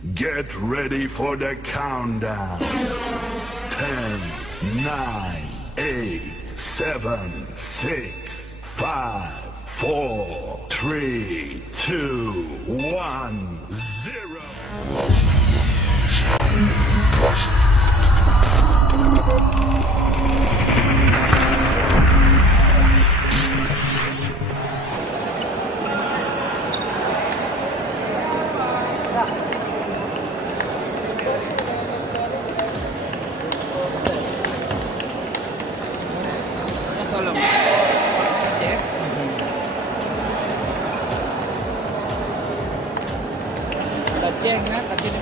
Get ready for the countdown. 10, 9, 8, 7, 6, 5, 4, 3, 2, 1, 0. Ceng na, tadi ni.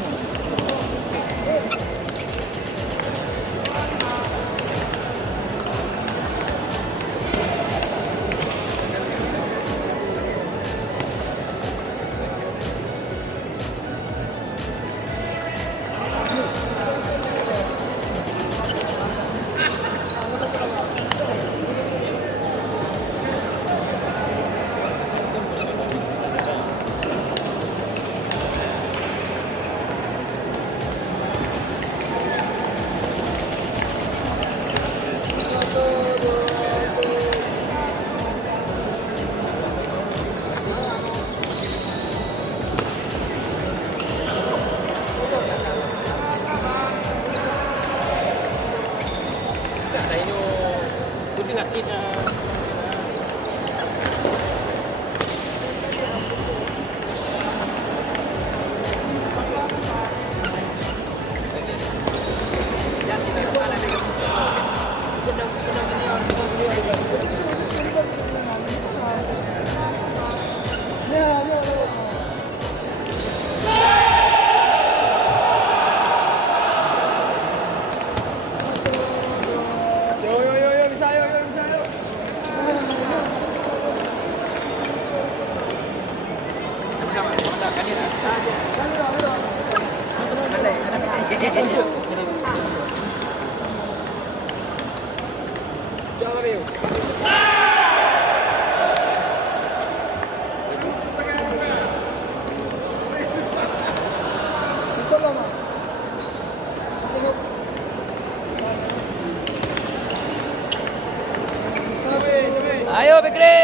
Ayo Fikri.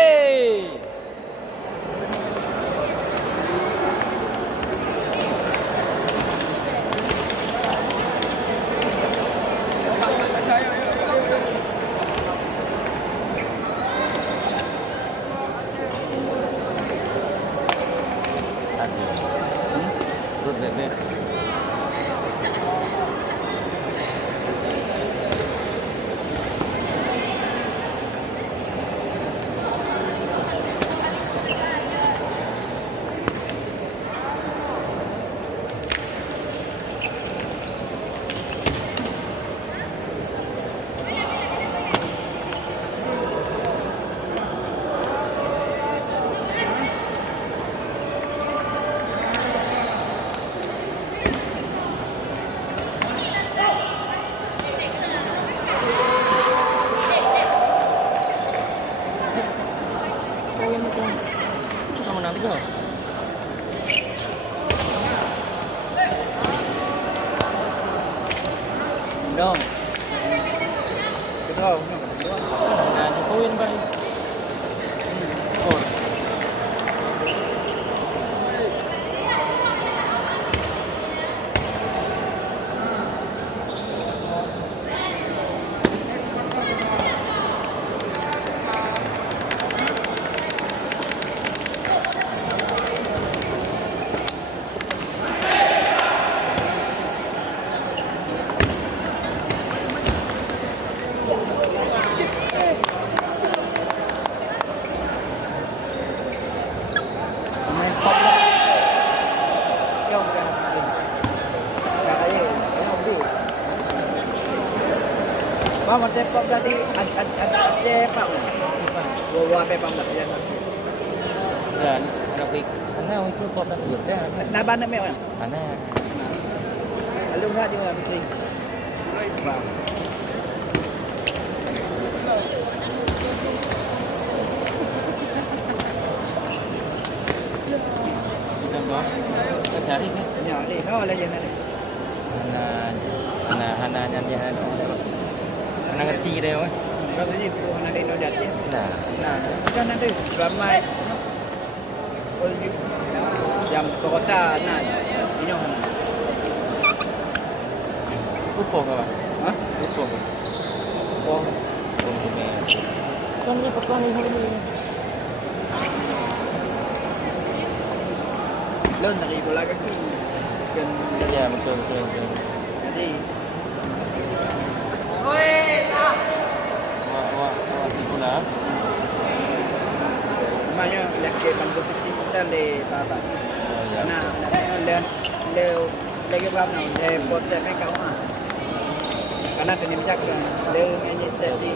Dong. Kedua. Nah, Jokowi balik. Oh. Mama tepak berarti ada tepak. Bawa apa dah ya. Dan anak week. Ana untuk pop dah juga dah. Naban nak mewah. Ana. Lalu nak juga mesti. Bang. Kita dah. Sari sih. Ya, ni. Oh, legend ada. Hana dia. Hana ngerti dia kan. Berapa ni pun ada Indonesia dia. Nah, Kan ada ramai yang kota nah ini mana? Upo ka ba? Ha? Upo. Oh, Kan ni potong ni hulu ni. lon dari bola kaki. Kan Ya, betul. jadi Wah, itulah. namanya lagi kompetisi kita le baba. Oh ya. Nah, le lagi berapa nak? Le proses mereka mah. Karena kena menjaga le menjadi sedi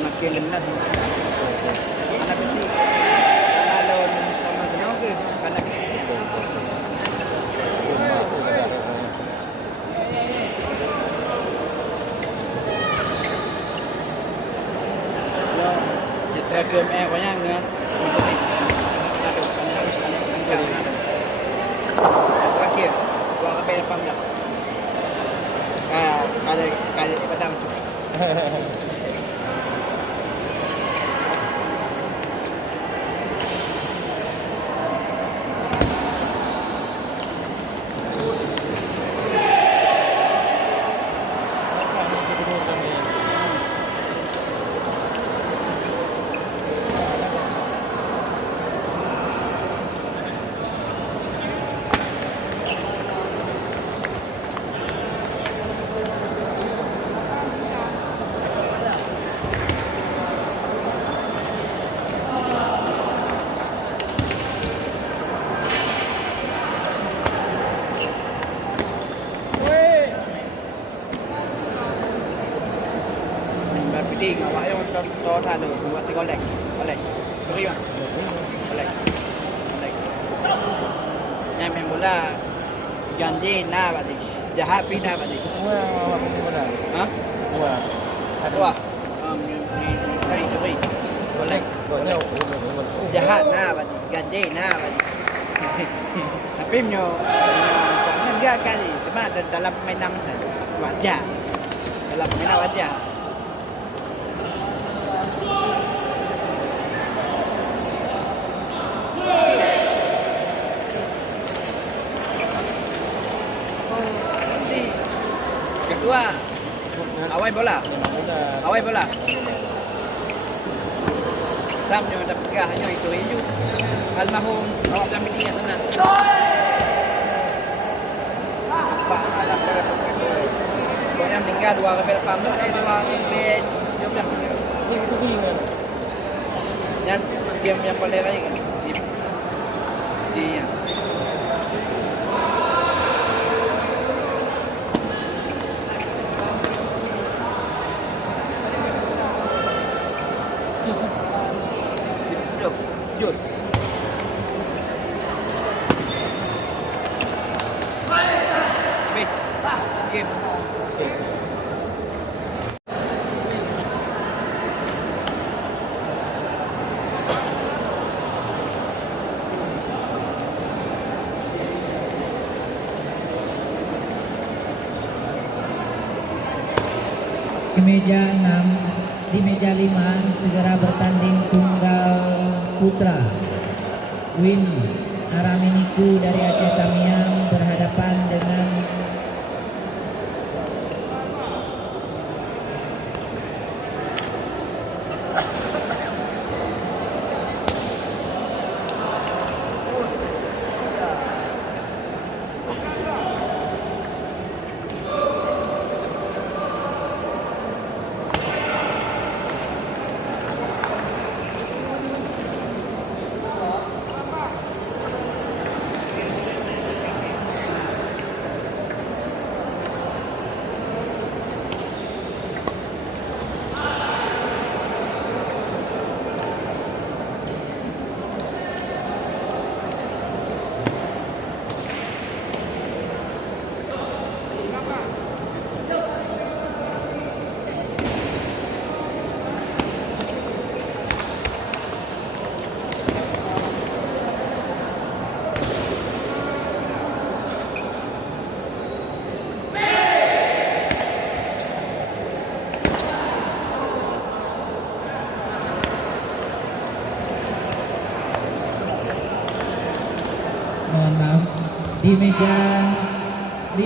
makin lemah. Karena besi kalau sama kenal ke karena lo kita ke banyak dengan terakhir gua kapal apa enggak kali padam tu đi ngồi bãi to than được chúng ta sẽ có lệnh có đi bạn có lệnh nhà mình muốn là gần đi na bạn gì jahat pi na bạn gì hả Wah, đây cho mình có lệnh jahat na bạn gì gần đi na bạn gì tapi nyo jangan enggak kali cuma dalam mainan wajar dalam mainan wajar kedua awai bola Samnya dapat pegang hanya itu almarhum Zamini yang sana Pak anak yang meninggal 2 kali pamuk 2 kali jumlah dan game yang paling baik di Jus. Game. Di meja 6, di meja 5 segera bertanding tunggal putra. Win Araminiku dari Aceh Tamiang berhadapan dengan Di meja 5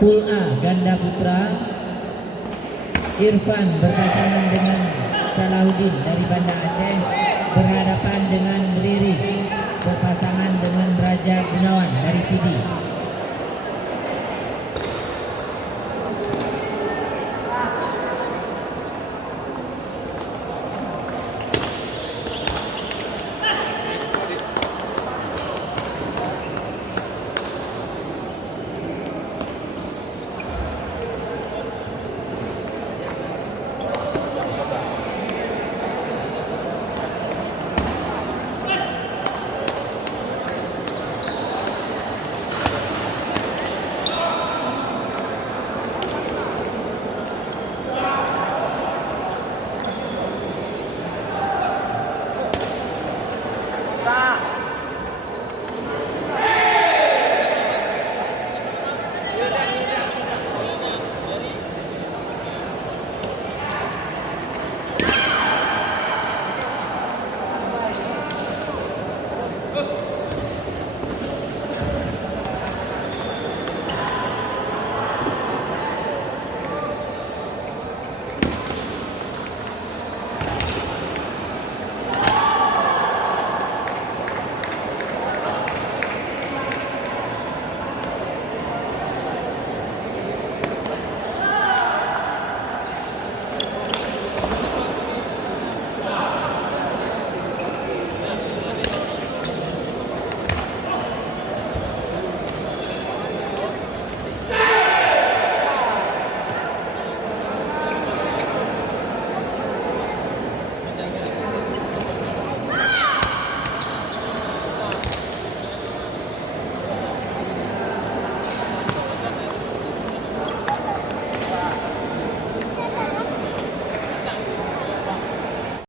Pool A ganda putra, Irfan berpasangan dengan Salahuddin dari Banda Aceh berhadapan dengan Riris berpasangan dengan Raja Gunawan